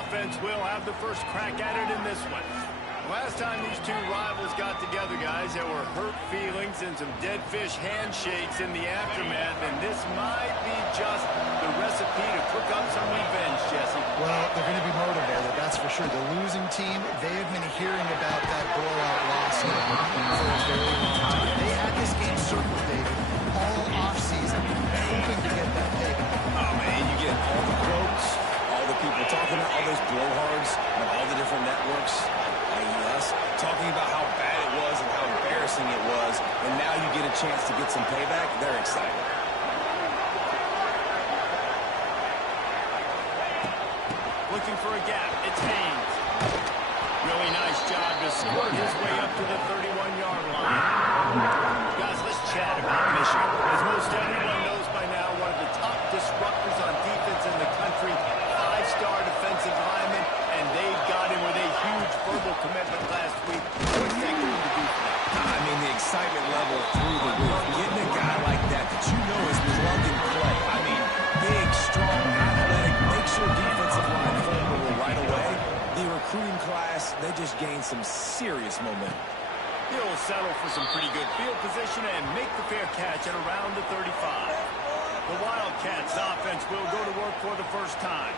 offense will have the first crack at it in this one. Last time these two rivals got together, guys, there were hurt feelings and some dead fish handshakes in the aftermath, and this might be just the recipe to cook up some revenge, Jesse. Well, they're going to be motivated, that's for sure. The losing team, they have been hearing about that blowout loss for a very long time. They had this game circled, David, all offseason, hoping to get that pick. Oh, man, you get all the quotes, all the people talking about all those blowhards on all the different networks, us, talking about how bad it was and how embarrassing it was, and now you get a chance to get some payback. They're excited. Looking for a gap. It's Haynes. Really nice job to squirt his way up to the 31-yard line. Guys, let's chat about Michigan. As most everyone knows by now, one of the top disruptors on defense in the country, five-star defensive lineman, and they got him with a huge verbal commitment last week. What's that going to do for them? I mean, the excitement level through the roof. Getting a guy like that you know is plug and play. I mean, big, strong, athletic, makes your defensive line vulnerable right away. The recruiting class, they just gained some serious momentum. He'll settle for some pretty good field position and make the fair catch at around the 35. The Wildcats offense will go to work for the first time.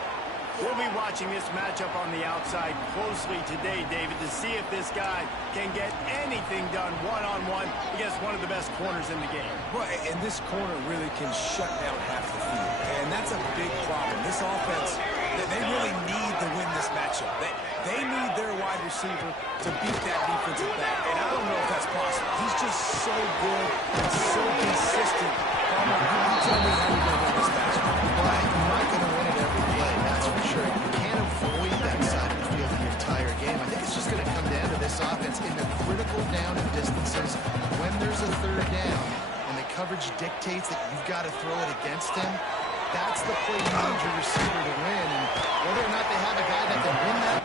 We'll be watching this matchup on the outside closely today, David, to see if this guy can get anything done one-on-one against one of the best corners in the game. Well, and this corner really can shut down half the field, and that's a big problem. This offense, they really need to win this matchup. They need their wide receiver to beat that defensive back, and I don't know if that's possible. He's just so good and so consistent. Palmer, you tell me how you're going to win this matchup. Well, you're not going to win it every play, that's for sure. You can't avoid that side of the field the entire game. I think it's just going to come down to this offense in the critical down and distances when there's a third down and the coverage dictates that you've got to throw it against him. That's the play you need your receiver to win, and whether or not they have a guy that can win that.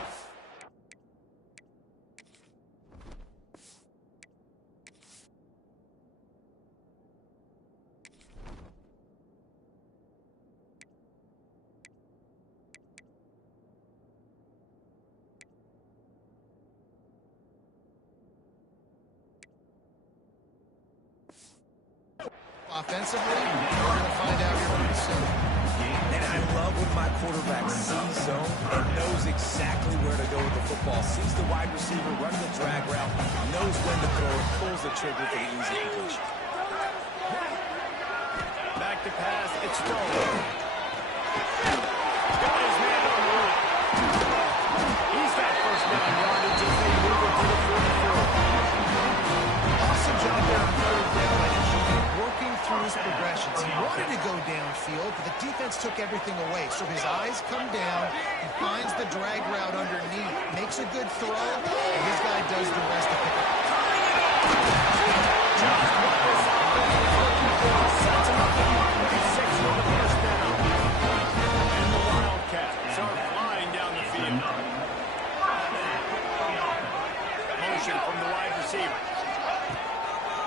Offensively, we're going to find out here pretty soon. And I love when my quarterback sees zone and knows exactly where to go with the football. Sees the wide receiver running the drag route, knows when to throw it, pulls the trigger for the easy completion. Back to pass, it's Stone. Got his man on the roof. He's got first down yardage as they move it to the 44. Awesome job there on third down by working through his progressions. He wanted to go downfield, but the defense took everything away. So his eyes come down, he finds the drag route underneath, makes a good throw, and his guy does the rest of it. Just what this offense sets him up at 46 for the first down. And the Wildcats are flying down the field. Motion from the wide receiver.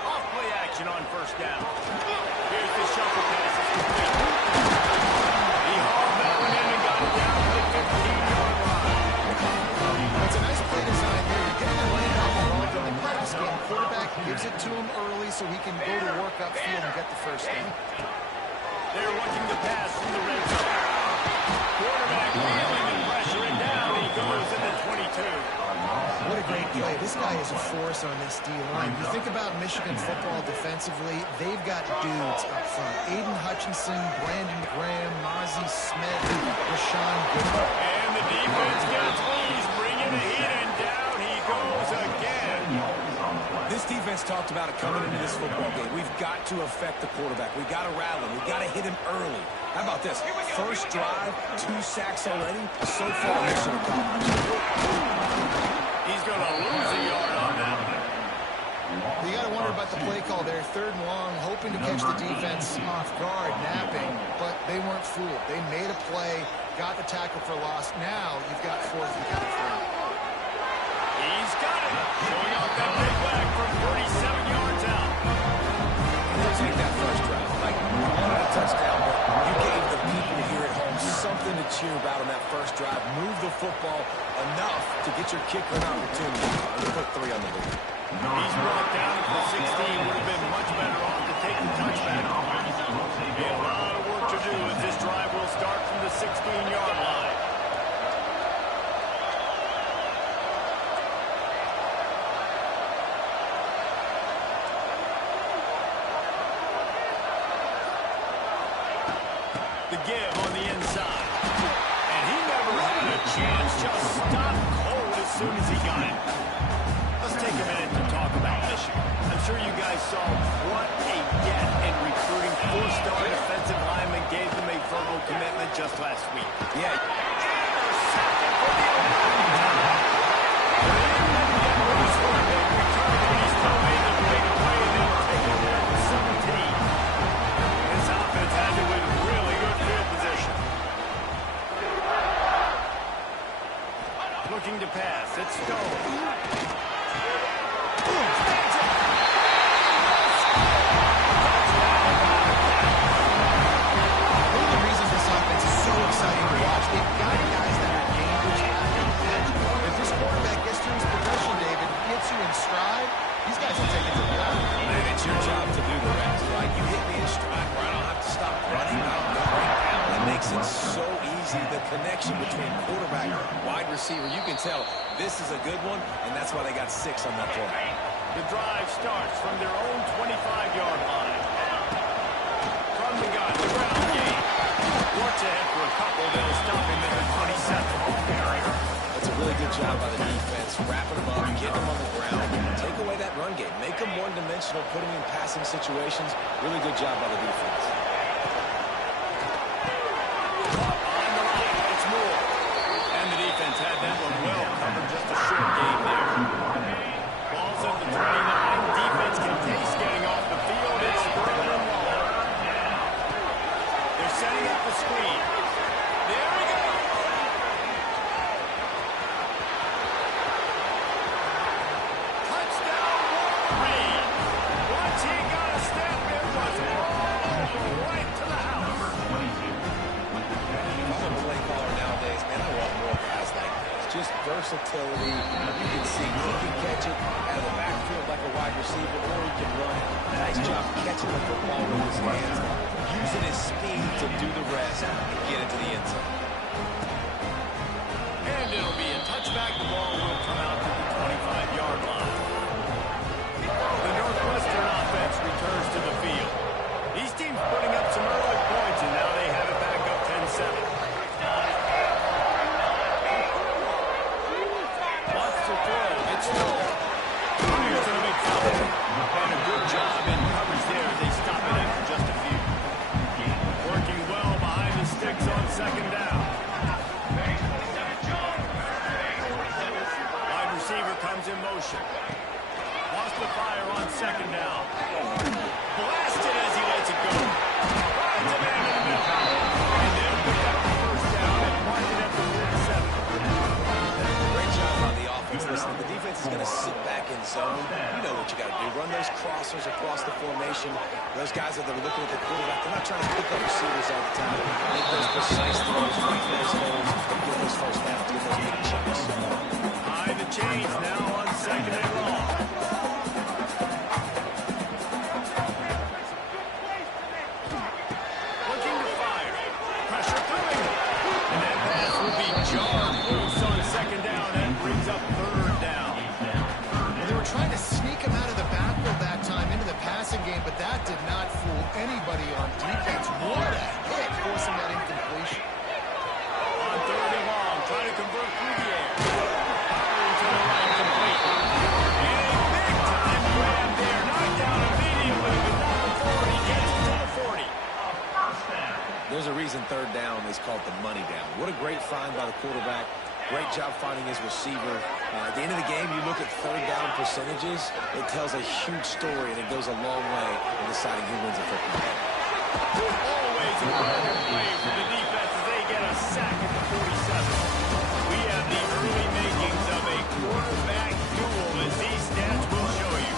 Off-play action on first down. Here's the shuffle pass. It's complete. He hauled that one in and got it down to the 15-yard line. That's a nice play design there. You're getting the running back involved in the pass game. Quarterback gives it to him early so he can go to work upfield and get the first down. They're looking to pass from the red zone. Quarterback wheeling and pressuring down. He goes in the 22. What a great play. This guy is a force on this D-line. You think about Michigan football defensively, they've got dudes up front. Aiden Hutchinson, Brandon Graham, Mozzie Smith, Rashawn Goodman. And the defense gets loose, bringing the heat, and down he goes again. This defense talked about it coming into this football game. We've got to affect the quarterback. We've got to rattle him. We've got to hit him early. How about this? First drive, 2 sacks already. So far, mission accomplished. He's going to lose a yard on that one. You got to wonder about the play call there. Third and long, hoping to catch the defense off guard, napping, but they weren't fooled. They made a play, got the tackle for loss. Now you've got fourth and down. He's got it. Showing off that big leg from 37 yards out. We'll take that first drive. Like, we wanted a touchdown, but you gave the people here at home something to cheer about on that first drive. Move the football enough to get your kicker an opportunity to put 3 on the board. He's brought down at the 16. Would have been much better off to take the touchback. A lot of work to do as this drive will start from the 16-yard line. The give on the inside. And he never had a chance. Just stopped cold as soon as he got it. Let's take a minute to talk about Michigan. I'm sure you guys saw what a get in recruiting 4-star defensive linemen gave them a verbal commitment just last week. Yeah. Intercepted for the 11th time. They didn't get what was for. They returned it. He still made the break away, and they'll take it down to 17. This offense has it with really good field position. Looking to pass. It's Stone. Exciting to watch. They've got guys that are dangerous after the catch. If this quarterback gets through his progression, David, gets you in stride, these guys will take it to the ground. Man, it's your job to do the rest, right? You hit me in stride where I don't have to stop running. I don't go right down. It makes it so easy. The connection between quarterback and wide receiver, you can tell this is a good one, and that's why they got 6 on that play. The drive starts from their own 25-yard line. From the gun, the ground game. Works ahead for a couple. They'll stop him at the 27. That's a really good job by the defense. Wrapping them up, getting them on the ground. Take away that run game. Make them one-dimensional, put them in passing situations. Really good job by the defense. On the line, it's Moore. And the defense had that one well covered. Just a short game there. Ball's at the 29. Defense can taste getting off the field. It's Sterling and Waller. They're setting up the screen. There we go. Touchdown, Wolverine. Once he got a step, it was all right to the house. If I'm a play caller nowadays, man, I want more guys like this. Just versatility. You can see he can catch it out of the backfield like a wide receiver, or he can run it. Nice job catching the football with his hands, using his speed to do the rest and get into the end zone. And it'll be a touchback. The ball will come out to the 25-yard line. The Northwestern offense returns to the field. These teams putting up some early points, and now they have it back up 10-7. Wants to throw. It's Stone. Here's a big foul. And a good job in coverage there. They stop it after just a few. Working well behind the sticks on second down. Wide receiver comes in motion. Lost the fire on second down. Blasted as he lets it go. Finds a man in the middle. And they'll pick up the first down and mark it at the 47. Great job by the offense. Listen, the defense is going to sit back in zone. You know what you got to do. Run those crossers across the formation. Those guys that are looking at the quarterback, they're not trying to pick up receivers all the time. Make those precise throws, find those holes, get those first downs, get those big chunks. High the chains now on second and long. Looking to fire. Pressure coming. And that pass will be jarred loose on second down. That brings up third down. Well, they were trying to sneak him out of the backfield that time into the passing game, but that did not fool anybody on defense. What a hit, forcing that incompletion. On third and long, trying to convert through the air. Firing to the right, complete. And a big-time grab there. Knocked down immediately, but not before he gets it to the 40. There's a reason third down is called the money down. What a great find by the quarterback. Great job finding his receiver. At the end of the game, you look at third down percentages. It tells a huge story, and it goes a long way in deciding who wins a football game. Always a perfect play for the defense as they get a sack at the 47. We have the early makings of a quarterback duel as these stats will show you.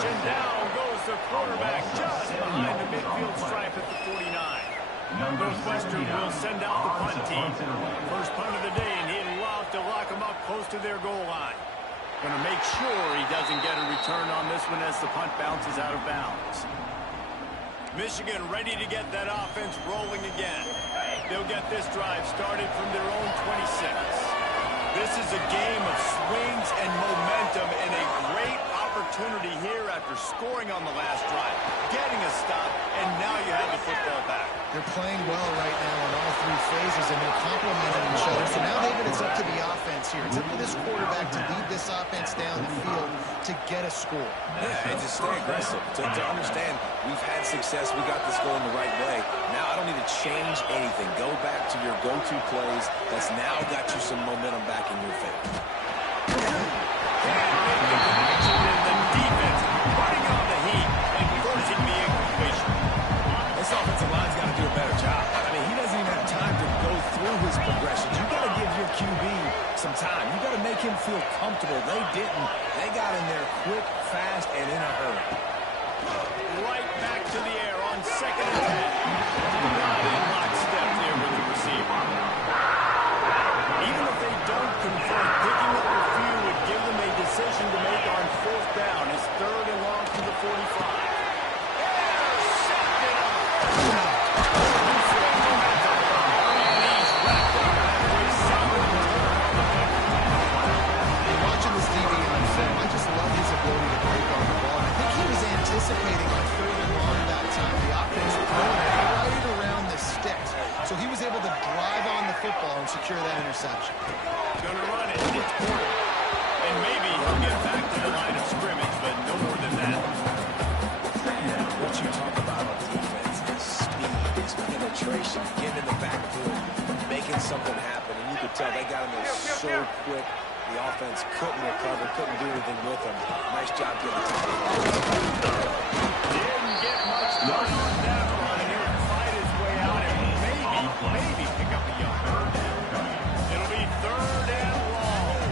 And down goes the quarterback just behind the midfield stripe at the 49. Northwestern will send out the punt team. First punt of the day, and he'd love to lock them up close to their goal line. Going to make sure he doesn't get a return on this one as the punt bounces out of bounds. Michigan ready to get that offense rolling again. They'll get this drive started from their own 26. This is a game of swings and momentum and a great opportunity here after scoring on the last drive, getting a stop, and now you have the football back. They're playing well right now in all three phases, and they're complementing each other. So now, David, it's up to the offense here. It's up to this quarterback to lead this offense down the field to get a score. Yeah, and to stay aggressive, to understand we've had success, we got this going the right way. Now I don't need to change anything. Go back to your go-to plays. That's now got you some momentum back in your favor. The defense running on the heat and forcing the incompletion. This offensive line's got to do a better job. I mean, he doesn't even have time to go through his progressions. You got to give your QB some time. You got to make him feel comfortable. They didn't. They got in there quick, fast, and in a hurry. Right back to the air on 2nd and 10. Not in lockstep there with the receiver. Even if they don't convert, picking up a few would give them a decision to make on 4th down. It's 3rd and long from the 45. Intercepted on 1st down. And he's wrapped up after a solid return on the pick. Watching this DB on film, I just love his ability to break on the ball. And I think he was anticipating on 3rd and long that time. The offense was throwing it right around the sticks. So he was able to drive on the football and secure that interception. Gonna run it. It's Porter. And maybe he'll get back to the line of scrimmage, but no more than that. What you talk about on defense is speed, is penetration, getting in the backfield, making something happen. And you could tell they got in there so quick. The offense couldn't recover, couldn't do anything with them. Nice job getting the time. Didn't get much done on that run, and he'll fight his way out and maybe pick up a yard. It'll be 3rd and long.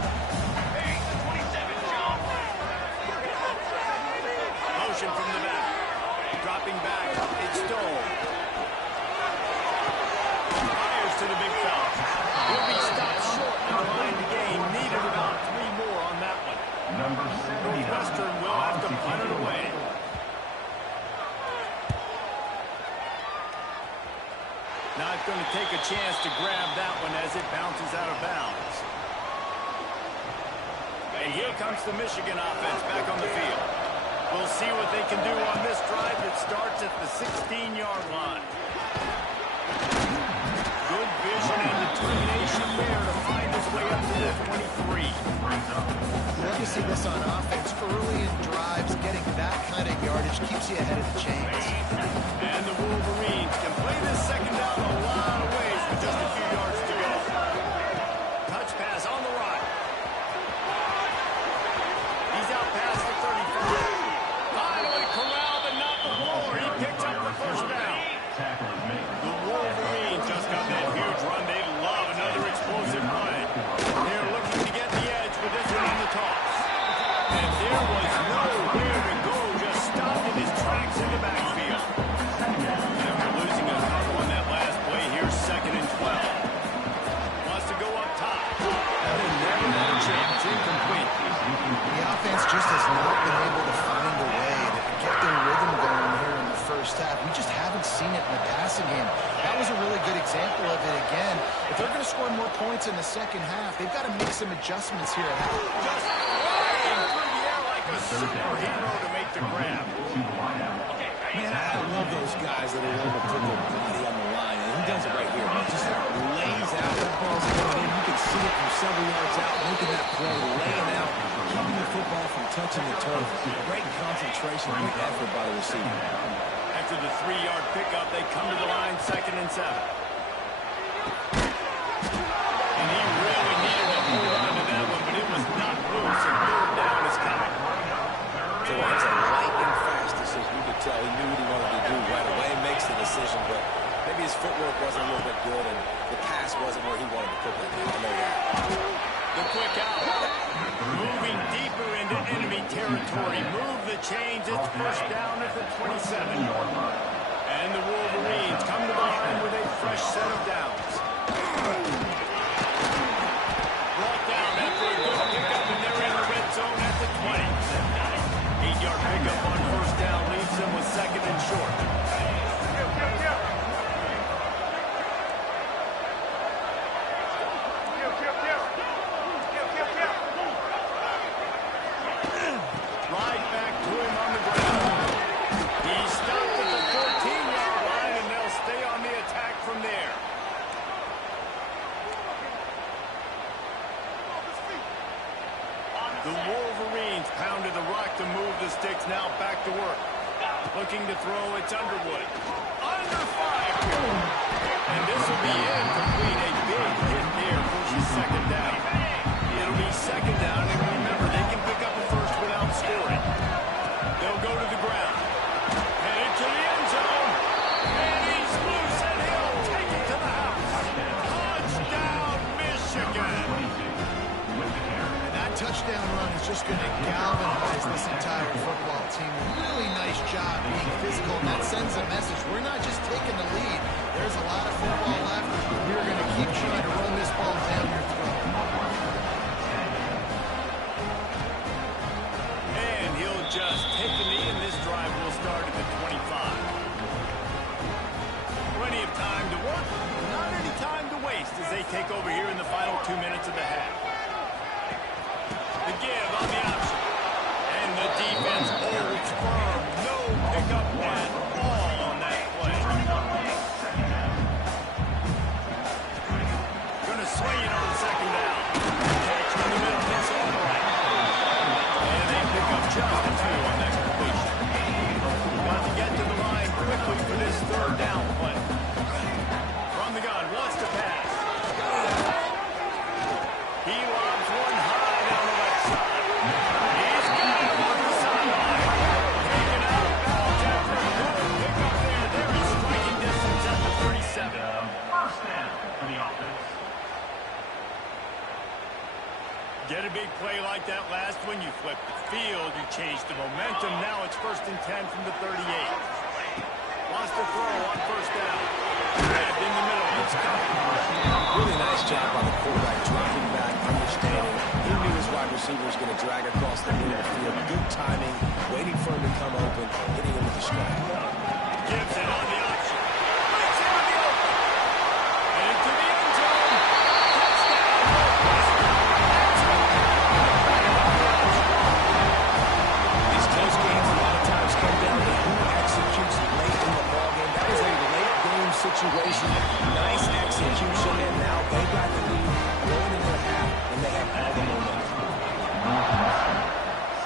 Motion from the back. Dropping back, it's Stone. Fires to the big fella. He'll be stopped short on the line to gain. Needed about 3 more on that one. Northwestern will have to punt it away. Now it's going to take a chance to grab that one as it bounces out of bounds. And here comes the Michigan offense back on the field. We'll see what they can do on this drive that starts at the 16-yard line. Good vision and determination there to find his way up to the 23. Love to see this on offense early in drives. Getting that kind of yardage keeps you ahead of the chains. And the Wolverines can play this second down a lot of ways with just a few yards to go. Touch pass on the run. He's out past the 35. Finally corralled, but not before. He picks up the 1st down. The Wolverines just got that huge run. They love another explosive play. They're looking to get the edge with this one on the toss. And there was nowhere to go. Just stopped in his tracks in the backfield. After losing a couple on that last play, here's 2nd and 12. Wants to go up top. And they never had a chance. Incomplete. The offense just has not been able to find a way to get their rhythm going here in the first half. We just haven't seen it in the passing game. That was a really good example of it again. If they're going to score more points in the second half, they've got to make some adjustments here at half. Just flying through the air like a superhero to make the grab. Man, I love those guys that are able to put their body on the line, and he does it right here. Just lays out, that ball's coming in. You can see it from several yards out, making that play, laying out, keeping the football from touching the turf. Great concentration, great effort by the receiver. After the 3-yard pickup, they come to the line 2nd and 7. And he really needed to hold on to that one, but it was not loose, and 3rd down is coming. So it's a lightning fast decision. You could tell he knew what he wanted to do right away, makes the decision, but maybe his footwork wasn't a little bit good, and the pass wasn't where he wanted to put that. I know that. The quick out. Moving deeper into enemy territory. Move the chains. It's first down at the 27. And the Wolverines come to the line with a fresh set of downs. Brought down after a good pickup, and they're in the red zone at the 20. 8-yard pickup on first down leaves them with second and short. Right back to him on the ground. He stopped at the 14-yard line, and they'll stay on the attack from there. The Wolverines pounded the rock to move the sticks, now back to work. Looking to throw, it's Underwood. Under fire! And this will be incomplete. A big hit there, pushes second down. It'll be second down, and remember, they can pick up a first without scoring. They'll go to the ground. Headed to the end zone. And he's loose, and he'll take it to the house. Touchdown, Michigan! That touchdown run is just going to galvanize this entire football team. Really nice job being physical, and that sends a message. We're not just taking the lead. There's a lot of football left. We're going to keep trying to run this ball down your throat. And he'll just take the knee, and this drive will start at the 25. Plenty of time to work, not any time to waste as they take over here in the final 2 minutes of the half. The give on the option. And the defense holds firm. No pickup at all on that play. Gonna swing it on second down. Catch in the middle. It's all right. And they pick up just a two on that completion. Got to get to the line quickly for this third down play. From the gun, wants to pass. He lobs one high down the left side. He's got it on the sideline. Taken out of bounds after a good pickup there. There is striking distance at the 37. First down for the offense. Get a big play like that last one, you flip the field, you change the momentum. Now it's first and 10 from the 38. Wants to throw on first down. Grabbed in the middle. It's coming. Really nice job by the quarterback, dropping back, understanding. He knew his wide receiver was going to drag across the middle of the field. Good timing, waiting for him to come open, hitting him with the strike. Gives it on the option. Breaks into the open. And into the end zone. These close games a lot of times come down to who executes late in the ballgame. That was a late game situation. Nice execution, and now they got the lead going into the half, and they have all the momentum.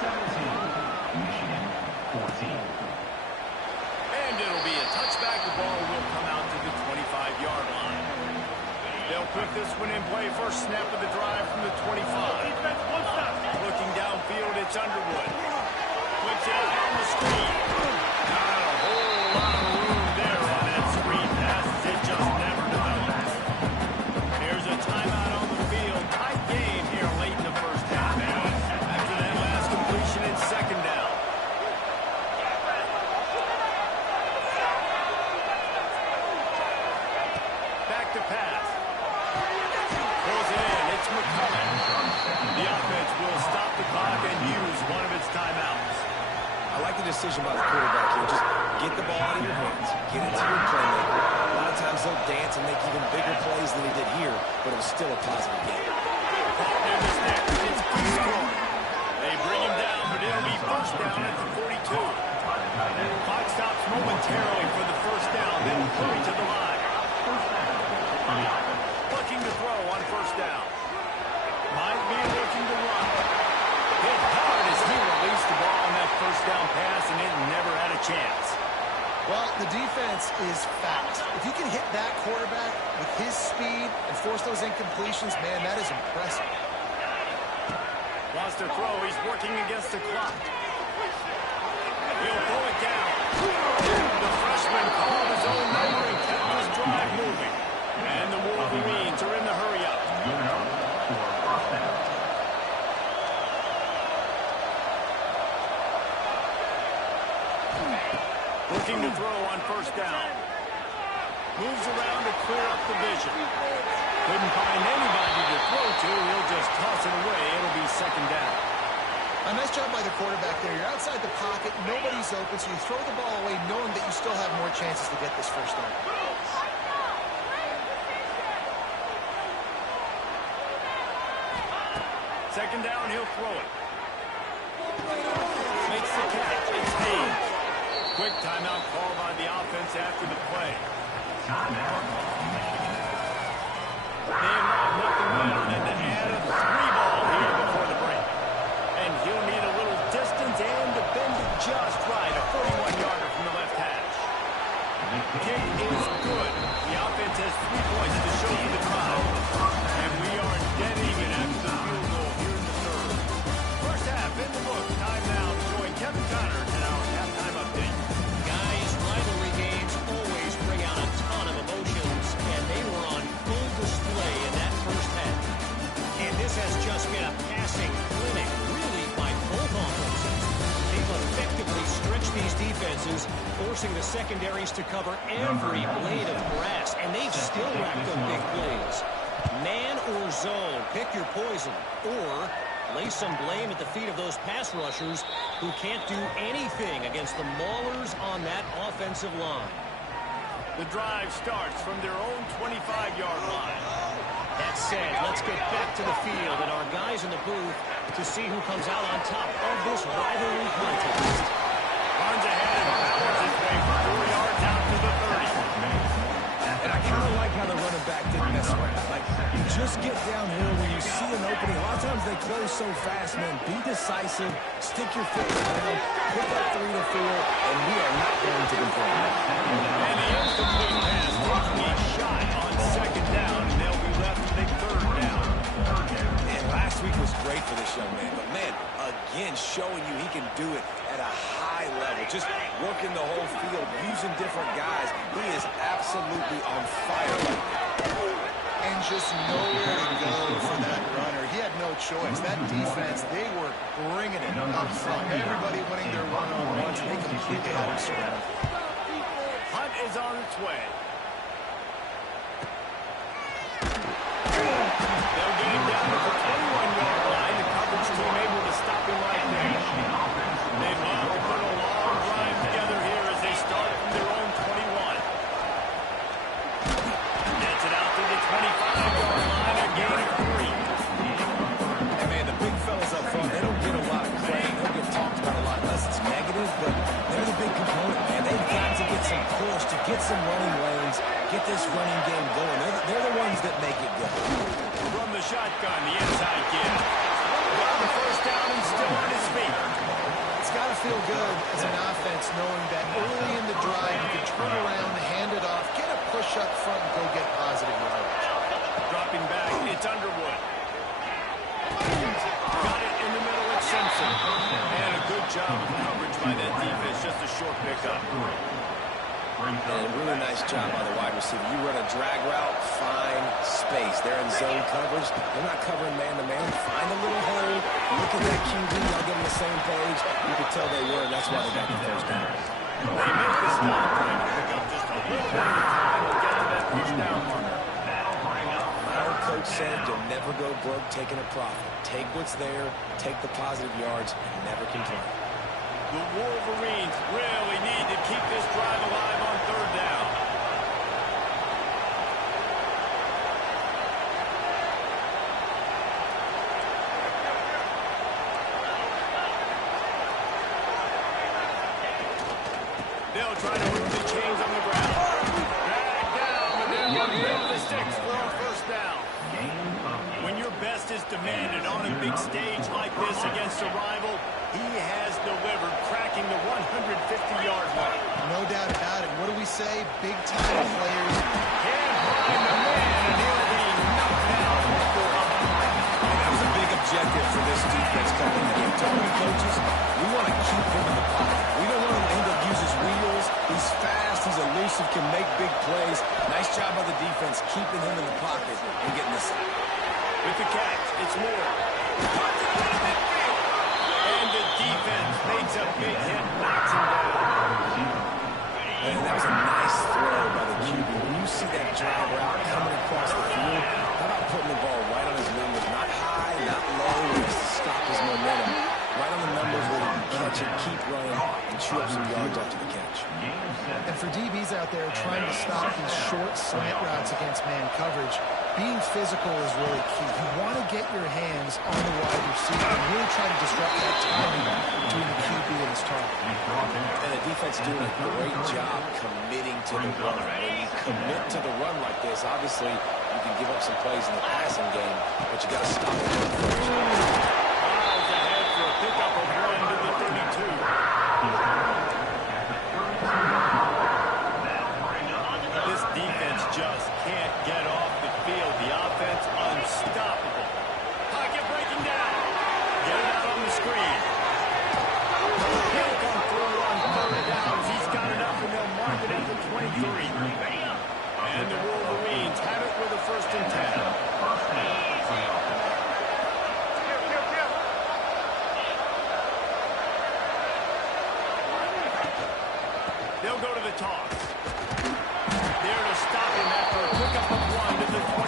17, Michigan 14. And it'll be a touchback. The ball will come out to the 25-yard line. They'll put this one in play. First snap of the drive from the 25. Looking downfield, it's Underwood. Flips it out on the screen. Not a whole lot of room there on that screen pass. It just never developed. Here's a timeout on the field. Tight game here late in the first half. After that last completion, it's second down. Back to pass. Pulls it in. It's McCullough. The offense will stop the clock and use one of its timeouts. I like the decision by the quarterback here. Just get the ball out of your hands. Get it to your playmaker. A lot of times they'll dance and make even bigger plays than he did here, but it was still a positive game. There's the snap. It's Cooper. They bring him down, but it'll be first down at the 42. Clock stops momentarily for the first down, then hurry to the line. Looking to throw on first down. Might be looking to run. Hit hard as he released the ball on that first down pass, and it never had a chance. Well, the defense is fast. If you can hit that quarterback with his speed and force those incompletions, man, that is impressive. Wants to throw. He's working against the clock. He'll pull it down. The freshman called his own number and kept his drive moving. And the Wolverines are in the hurry-up. Moving on for first down. Looking to throw on first down. Moves around to clear up the vision. Couldn't find anybody to throw to. He'll just toss it away. It'll be second down. A nice job by the quarterback there. You're outside the pocket. Nobody's open, so you throw the ball away knowing that you still have more chances to get this first down. Second down, he'll throw it. Makes the catch. It's Hayes. Quick timeout call by the offense after the play. They have nothing better than to add a 3-ball here before the break. And he'll need a little distance and to bend it just right. A 41-yarder from the left hash. Kick is good. The offense has 3 points to show for the drive. And we are dead even after the field goal here in the third. First half in the book. Time now to join Kevin Connors in our halftime update. Guys, rivalry games always bring out a ton of emotions, and they were on full display in that first half. And this has just been a passing clinic, really, by both offenses. They've effectively stretched these defenses, forcing the secondaries to cover every blade of grass, and they've still racked up big plays. Man or zone, pick your poison, or lay some blame at the feet of those pass rushers who can't do anything against the maulers on that offensive line. The drive starts from their own 25-yard line. That said, let's get back to the field and our guys in the booth to see who comes out on top of this rivalry contest. Runs ahead and powers his way for 4 yards out to the 30. And I kind of like how the running back didn't mess around. Like, you just get downhill when you see an opening. A lot of times they close so fast, man. Be decisive, stick your foot down, pick up 3 to 4, and we are not going to complain. And the incomplete pass taking a shot on second down, and they'll be left with a third down. And last week was great for this young man. But, man, again, showing you he can do it at a high level. Just working the whole field, using different guys. He is absolutely on fire right now. And just nowhere to go for that runner. He had no choice. That defense, they were bringing it up front. Everybody winning their one-on-ones. They completely had him surrounded. Hunt is on its way. They'll get him down to the 21-yard line. The coverage team able to stop him right there. They love to put a long drive together here as they start from their own 21. Gets it out to the 25-yard line. A gain of 3. And, man, the big fellas up front, they don't get a lot of credit. They don't get talked about a lot unless it's negative, but they're the big component, man. They've got to get some push, to get some running lanes, get this running game going. They're the ones that make it go. From the shotgun, the inside give. Got the first down and still on his feet. It's got to feel good as an offense knowing that early in the drive you can turn around, hand it off, get a push up front, and go get positive yardage. Dropping back, it's Underwood. Got it in the middle, it's Simpson. And a good job of coverage by that defense, just a short pickup. And a really nice job by the wide receiver. You run a drag route, find space. They're in zone coverage. They're not covering man-to-man. Find a little hole. Look at that QB. Y'all get on the same page. You could tell they were, and that's why they got the first down. They make the stop, trying to pick up just a little bit of time to get to that first down marker. My old coach said you'll never go broke taking a profit. Take what's there, take the positive yards, and never complain. The Wolverines really need to keep this drive alive on third down. They'll try to move the chains on the ground. Drag down, but they're running into the sticks for a first down. When your best is demanded on a big stage like this against a rival, he has delivered, cracking the 150-yard mark. No doubt about it. What do we say? Big-time players. Can't find the man, and he'll be knocked down for 4. And that was a big objective for this defense coming in the game. Telling the coaches, we want to keep him in the pocket. We don't want him to use his wheels. He's fast, he's elusive, can make big plays. Nice job by the defense keeping him in the pocket and getting this out. With the catch, it's Moore. And the defense makes a big hit, knocks him down. yards after the catch. And for DBs out there trying to stop these short slant routes against man coverage, being physical is really key. You want to get your hands on the wide receiver and really try to disrupt that timing between the QB and his target. And the defense doing a great job committing to the run. When you commit to the run like this, obviously you can give up some plays in the passing game, but you got to stop it first. Miles ahead for a pickup of 1 to the 32. This defense just can't get off the field. The offense unstoppable. Pocket breaking down. Get it out on the screen. He'll come through on 3rd downs. He's got it up and they'll mark it at the 23. And the Wolverines have it with a 1st and 10. They'll go to the toss. There to stop him after a pickup of 1 to the 22.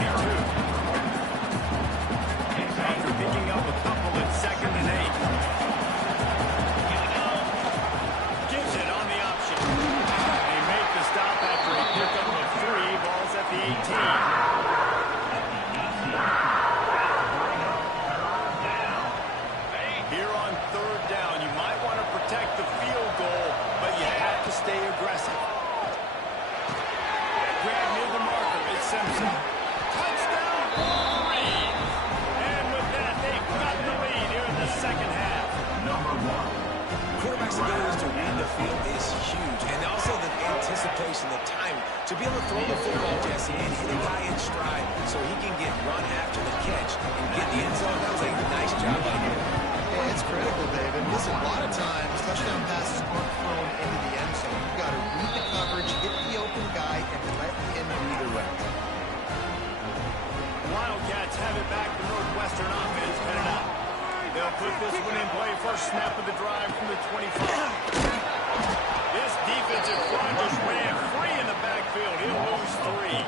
After picking up a couple at 2nd and 8. Gives it on the option. They make the stop after a pickup of 3. Balls at the 18. Here on 3rd down, you might want to protect the field goal, but you have to stay aggressive. Grab near the marker, it's Simpson. Touchdown, Wolverines! And with that, they've got the lead here in the 2nd half. Quarterback's ability to read the field is huge, and also the anticipation, the time to be able to throw the football, Jesse, and hit a guy in stride so he can get run after the catch and get the end zone. That was a nice job by him. Yeah, it's critical, David. Listen, a lot of times touchdown passes aren't thrown into the end zone. You've got to read the coverage, hit the open guy, and let him do the rest. Wildcats have it back. The Northwestern offense headed out. They'll put this one in play. First snap of the drive from the 25. This defensive front just ran free in the backfield. He'll lose 3.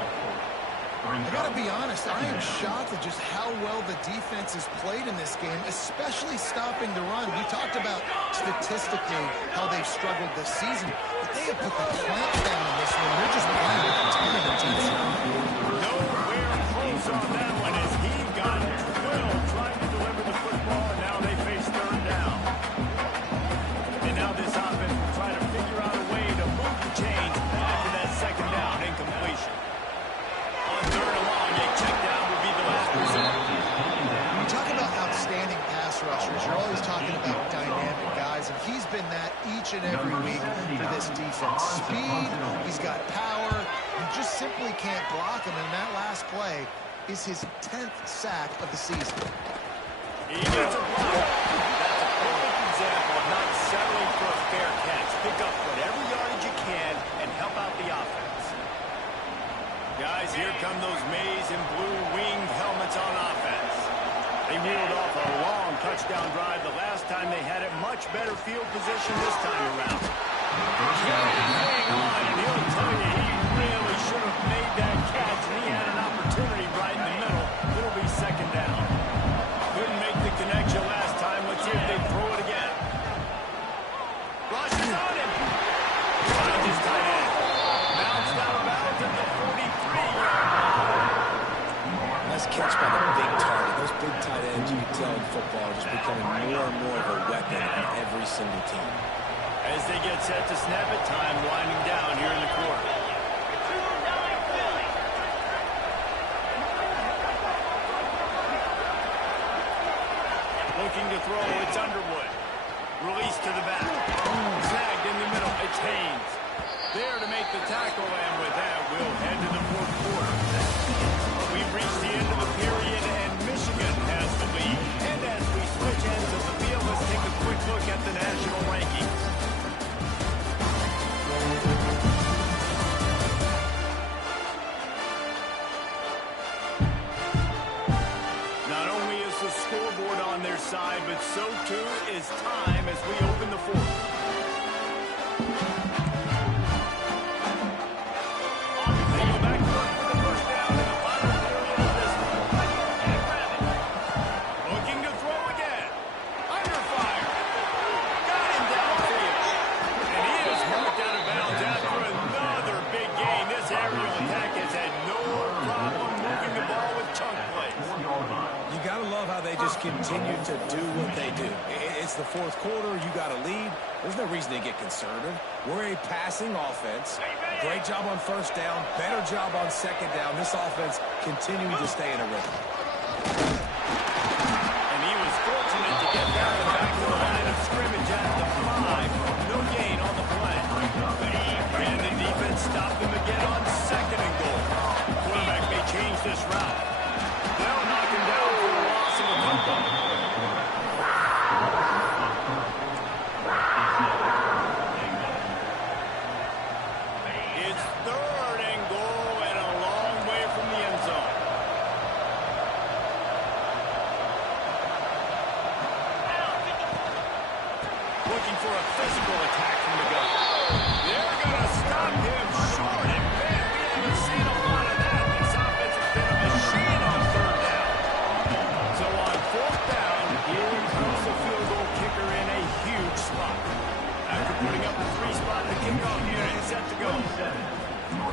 I got to be honest, I am shocked at just how well the defense has played in this game, especially stopping the run. We talked about statistically how they've struggled this season, but they have put the clamp down in this one. They're just playing with a ton of intensity. Nowhere close on that one as he got Will trying to deliver the football, and now they face 3rd down. And now this offense will try to figure out a way to move the chains after that 2nd down incompletion. On 3rd and long, a check down would be the last resort. When you talk about outstanding pass rushers, you're always talking about dynamic guys, and he's been that each and every week for this defense. Speed, he's got power, you just simply can't block him, and that last play is his 10th sack of the season. He gets a block. That's a perfect example of not settling for a fair catch. Pick up whatever yardage you can and help out the offense. Guys, here come those maize and blue winged helmets on offense. They reeled off a long touchdown drive the last time they had it. Much better field position this time around. Hang on, and he'll tell you he really should have made that catch, and he had an opportunity right in the middle. It'll be 2nd down. Couldn't make the connection last time. Let's see if they throw it again. Rush is on him. Finds his tight end. Bounced out of bounds at the 43-yard line. Nice catch by the big target. Those big tight ends, you can tell in football, are just becoming more and more of a weapon on every single team. As they get set to snap it, time winding down here in the quarter. Looking to throw, it's Underwood. Release to the back. Snagged in the middle, it's Haynes. There to make the tackle, and with that, we'll head to the 4th quarter. We've reached the end of the period, and Michigan has the lead. And as we switch ends of the field, let's take a quick look at the national rankings. Not only is the scoreboard on their side, but so too is time as we open the 4th. They go back to work with the first down in the final period of this one. Looking to throw again. Under fire. Got him downfield. they just continue to do what they do. It's the fourth quarter. You got a lead. There's no reason to get conservative. We're a passing offense. Great job on first down. Better job on second down. This offense continuing to stay in a rhythm. And he was fortunate to get down and back to the line of scrimmage at the 5. No gain on the play. And the defense stopped him again on second and goal. Quarterback may change this route. They'll knock him down for a loss of a touchdown. It's third and goal and a long way from the end zone. Looking for a physical attack from the gun. They're going to stop him short. And man, we haven't seen a lot of that. This offense has been a machine on third down. So on fourth down, here comes the field goal kicker in a huge spot. After putting up a 3-spot, the kickoff unit set to go.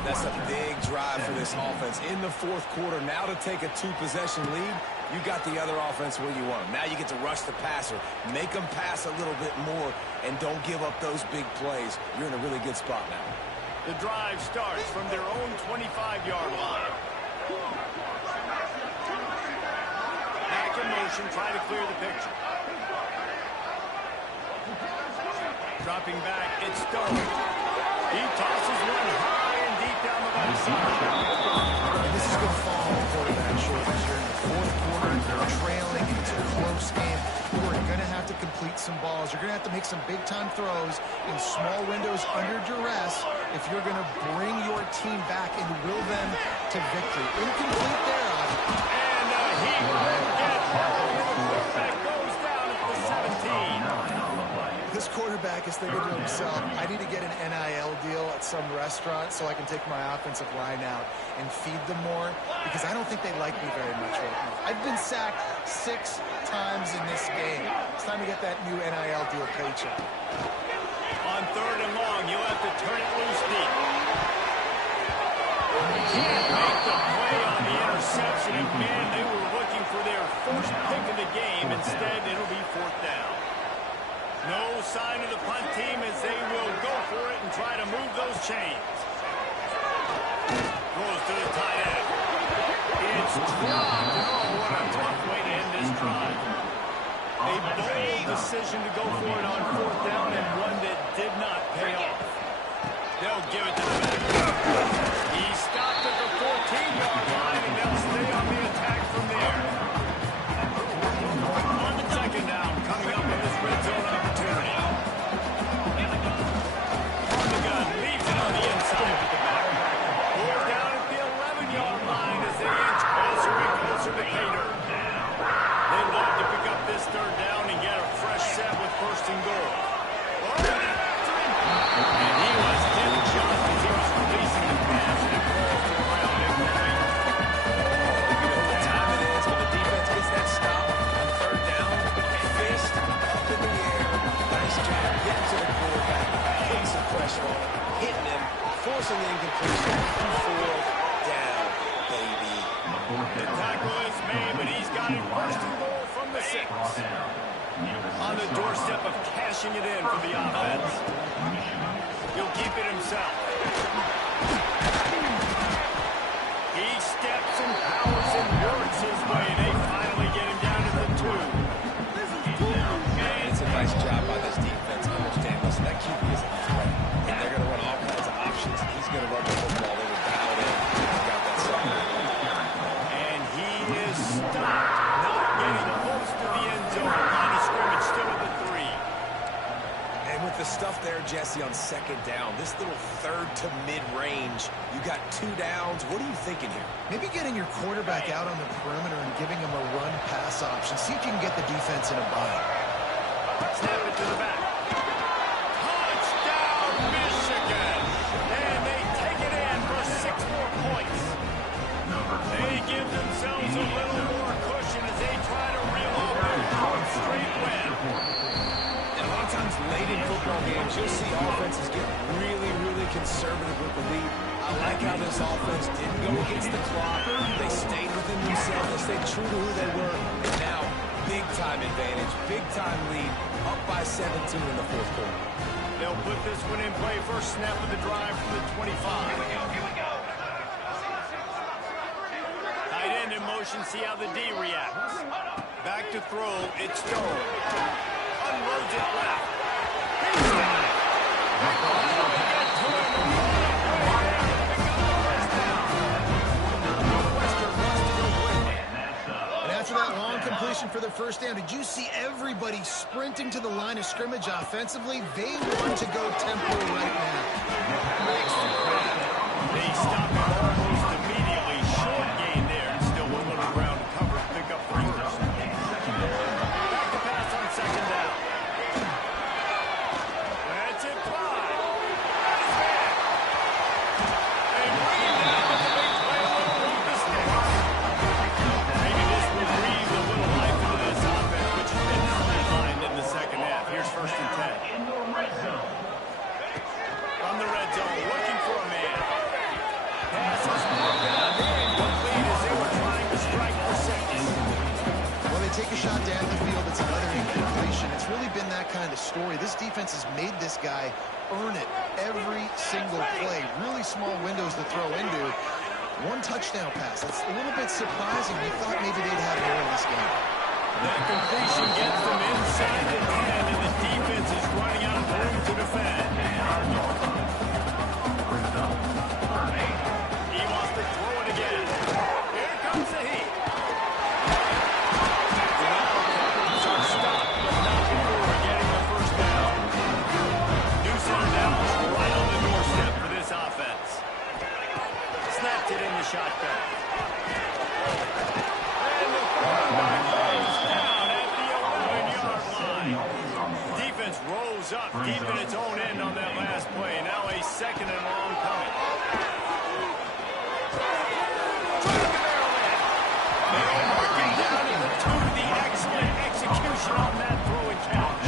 That's a big drive for this offense in the fourth quarter. Now to take a 2-possession lead, you got the other offense where you want them. Now you get to rush the passer, make them pass a little bit more, and don't give up those big plays. You're in a really good spot now. The drive starts from their own 25-yard line. Back in motion, try to clear the picture. Dropping back, it's Stone. He tosses one high and deep down the right side. This is going to fall on the quarterback shoulders. You're in the fourth quarter. You're trailing. It's a close game. You are going to have to complete some balls. You're going to have to make some big-time throws in small windows under duress if you're going to bring your team back and will them to victory. Incomplete there, And he will get home. The quarterback goes down at the 17. This quarterback is thinking to himself, I need to get an NIL deal at some restaurant so I can take my offensive line out and feed them more, because I don't think they like me very much right now. I've been sacked 6 times in this game. It's time to get that new NIL deal paycheck. On third and long, you'll have to turn it loose deep. Can't make the play on the interception, and man, they were looking for their first pick of the game. Instead, it'll be fourth down. No sign of the punt team as they will go for it and try to move those chains. Goes to the tight end. It's dropped. Oh, what a tough way to end this drive. A bold decision to go for it on fourth down, and one that did not pay off. They'll give it to the back. He stopped at the 14-yard line, and they'll stay on the attack from there. On the second down, coming up in this red zone opportunity. On the gun, leaves it on the inside with the back. Pulls down at the 11-yard line as they inch closer and closer to pay dirt. They'd love to pick up this third down and get a fresh set with first and goal. And he was hit just as he was releasing the pass, and it falls to the ground incomplete. You know what time it is when the defense gets that stop on third down. Fist up in the air. Nice job getting to the quarterback, putting some pressure on him, hitting him, forcing the incompletion. Fourth down, baby. The tackle is made, but he's got it first and goal from the 6. On the doorstep of cashing it in for the offense. He'll keep it himself. He steps and powers and works his way. They finally get him down to the 2. Man, it's a nice job by this defense. Understand, listen, that QB is a threat, and they're going to run all kinds of options. He's going to run the football. They were dialed in. He's got that stuff. And he is stopped, not getting close to the end zone. Line of scrimmage still at the 3. And with the stuff there, Jesse, on second down, this little third to mid-range, you got 2 downs. What are you thinking here? Maybe getting your quarterback out on the perimeter and giving him a run-pass option. See if you can get the defense in a bind. Snap it to the back. Touchdown, Michigan! And they take it in for 6 more points. They give themselves a little more cushion as they try to reel off their 4th straight win. And a lot of times late in football games, you'll see offenses get really, really conservative with the lead. I like how this offense didn't go against the clock. They stayed within themselves. They stayed true to who they were. And now big-time advantage, big-time lead, up by 17 in the fourth quarter. They'll put this one in play. First snap of the drive from the 25. Here we go. Tight end in motion. See how the D reacts. Back to throw. It's Stone. Unloads it left. He's got it. And after that long completion for the first down, did you see everybody sprinting to the line of scrimmage offensively? They want to go tempo right now. They stop him almost immediately. Short gain there. Still a little ground to cover. Pick up the first. Back to pass on second down. That's it. Five. And bring him down with the big play. With the stick. Maybe this will breathe a little life into this offense, which has been flatlined in the second half. Here's first and 10. In the red zone. From the red zone, looking for a man. Pass is brought down. Incomplete as they were trying to strike for safety. Well, they take a shot down the field. It's another incompletion. It's really been that kind of story. This defense has made this guy earn it every single play. Really small windows to throw into. One touchdown pass. It's a little bit surprising. We thought maybe they'd have more in this game. That completion gets them inside the 10, and the defense is running out of room to defend. He wants to throw it again. Here comes the heat. The Wildcats are stopped, but not before getting the first down. New center down right on the doorstep for this offense. Snapped it in the shotgun. And the quarterback goes down at the 11-yard line. Defense rolls up deep in its own end on that last play. Now a second and long coming. They mark him down at the 2. The excellent execution on that throw and catch.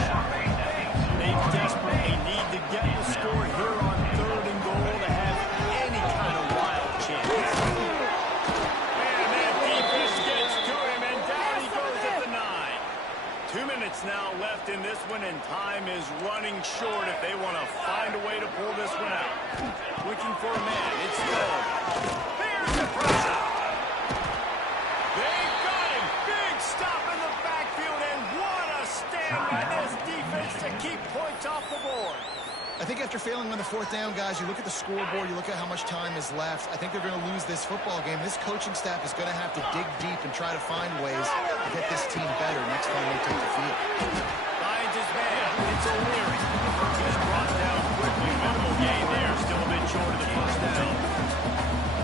They desperately need to get the score here on 3rd and goal to have any kind of wild chance. And that defense gets to him, and down he goes at the 9. 2 minutes now left in this one, and time is running short if they want to find a way to pull this one out. Looking for a man. It's Stone. Here's the pressure. They've got him. Big stop in the backfield, and what a stand by this defense to keep points off the board. I think after failing on the 4th down, guys, you look at the scoreboard, you look at how much time is left. I think they're going to lose this football game. This coaching staff is going to have to dig deep and try to find ways to get this team better next time they take the field. Finds his man. It's O'Leary. He's brought down quickly. Minimal gain there. Still a bit short of the first down.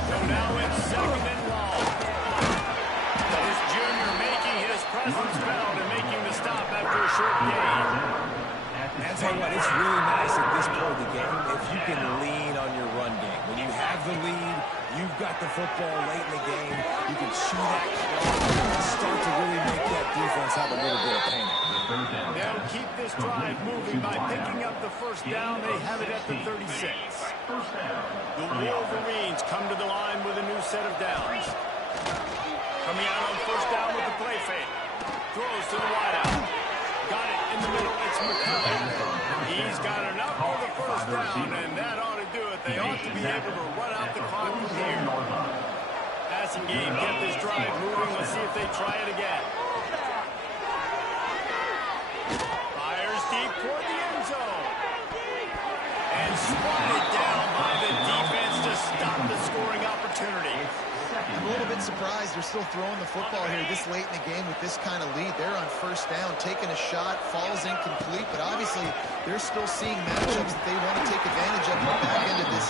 So now it's second and long. This junior making his presence felt and making the stop after a short gain. And I'll tell you what, it's really nice at this point of the game if you can lean on your run game. When you have the lead, you've got the football late in the game, you can chew that clock and start to really make that defense have a little bit of pain. They'll keep this drive moving by picking up the first down. They have it at the 36. The Wolverines come to the line with a new set of downs. Coming out on first down with the play fake. Throws to the wideout. Got it in the middle. It's McCullough. He's got enough for the first down, and that ought to do it. They ought to be able to run out the clock from here. Passing game kept this drive moving. Let's see if they try it again. Fires deep toward the end zone. And swatted down by the defense to stop the scoring opportunity. I'm a little bit surprised they're still throwing the football here this late in the game with this kind of lead. They're on first down, taking a shot, falls incomplete, but obviously they're still seeing matchups that they want to take advantage of at the back end of this